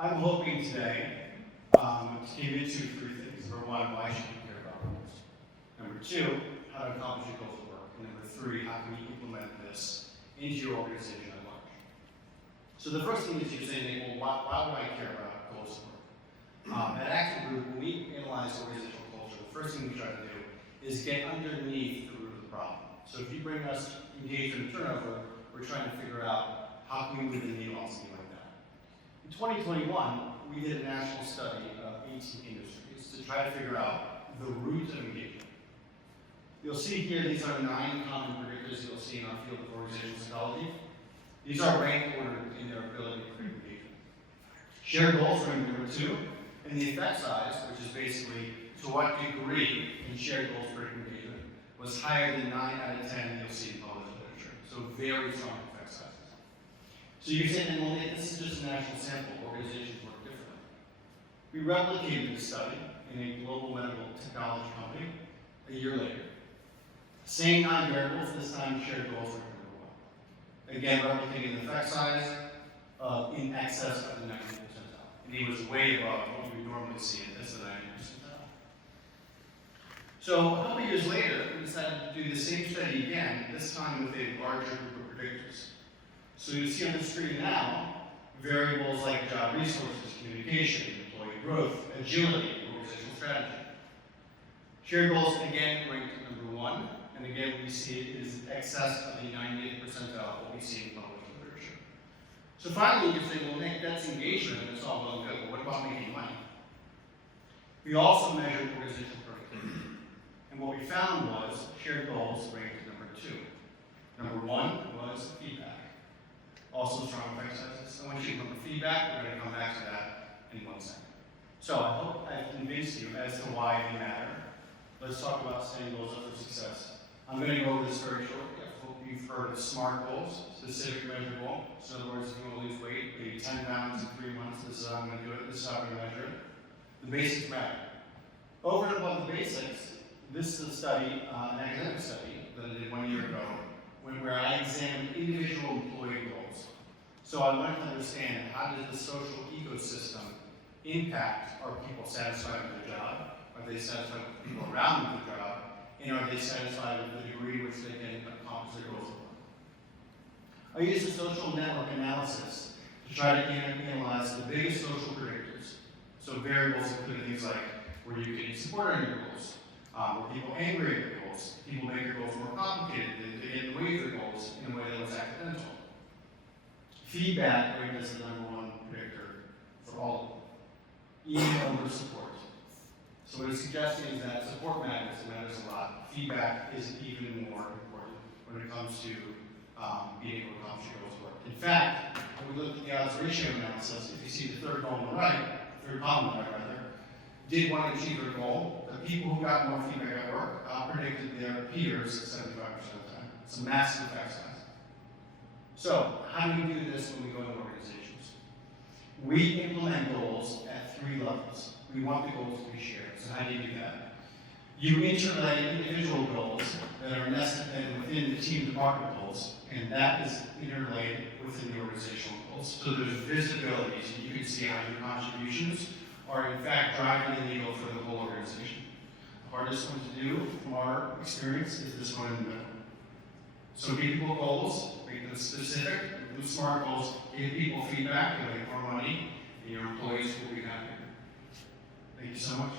I'm hoping today to give into three things. Number one, why should you care about goals? Number two, how to accomplish your goals at work. And number three, how can you implement this into your organization at large? So the first thing is you're saying, well, why would I care about goals at work? At Active Group, when we analyze organizational culture, the first thing we try to do is get underneath the root of the problem. So if you bring us engagement and turnover, we're trying to figure out how can we move the needle on something like that. In 2021, we did a national study of 18 industries to try to figure out the root of engagement. You'll see here, these are 9 common predictors you'll see in our field of organizational psychology. These are ranked ordered in their ability to create engagement. Shared goals ranked number 2, and the effect size, which is basically to what degree in shared goals predict engagement, was higher than 9 out of 10 you'll see in published literature. So very strong effect sizes. So you say, then, well, this is just a national sample. Organizations work differently. We replicated the study in a global medical technology company a year later. Same 9 variables, this time shared goals were number 1. Again, replicating the effect size in excess of the 90th percentile. And he was way above what we would normally see in this, the 90th percentile. So a couple years later, we decided to do the same study again, this time with a larger group of predictors. So you see on the screen now, variables like job resources, communication, employee growth, agility, organizational strategy. Shared goals, again, ranked number 1, and again, we see it is excess of the 90th percentile of what we see in published literature. So finally, you say, well, Nick, that's engagement, and it's all well and good, but what about making money? We also measured organizational productivity, and what we found was shared goals ranked number 2. Number 1 was feedback. Also strong effect sizes. I want you to remember feedback. We're going to come back to that in 1 second. So I hope I've convinced you as to why they matter. Let's talk about setting goals up for success. I'm going to go over this very shortly. I hope you've heard of SMART goals, specific, measurable. So in other words, if you want to lose weight, maybe 10 pounds in 3 months, this is how I'm going to do it. This is how I'm going to measure it. The basics matter. Over and above the basics, this is a study, an academic study that I did 1 year ago, where I examined individual employee goals. So I wanted to understand, how does the social ecosystem impact, are people satisfied with their job? Are they satisfied with the people around them with their job? And are they satisfied with the degree to which they can accomplish their goals? I used a social network analysis to try to analyze the biggest social predictors. So variables include things like, were you getting support on your goals? Were people angry at your goals? People make your goals more complicated. They get in the way of your goals in a way that was accidental. Feedback rated as the number 1 predictor for all of them, even over support. So what it's suggesting is that support matters, it matters a lot. Feedback is even more important when it comes to being able to accomplish your goals at work. In fact, when we look at the odds ratio analysis, if you see the third column on the right, did want to achieve their goal, the people who got more feedback at work predicted their peers at 75% of the time. It's a massive effect size. So, how do we do this when we go into organizations? We implement goals at 3 levels. We want the goals to be shared. So how do you do that? You interlay individual goals that are nested within the team department goals, and that is interlaid within the organizational goals. So there's visibility, so you can see how your contributions are in fact driving the needle for the whole organization. The hardest one to do, from our experience, is this one in the middle. So give people goals, make them specific, do SMART goals, give people feedback, you'll make more money, and your employees will be happier. Thank you so much.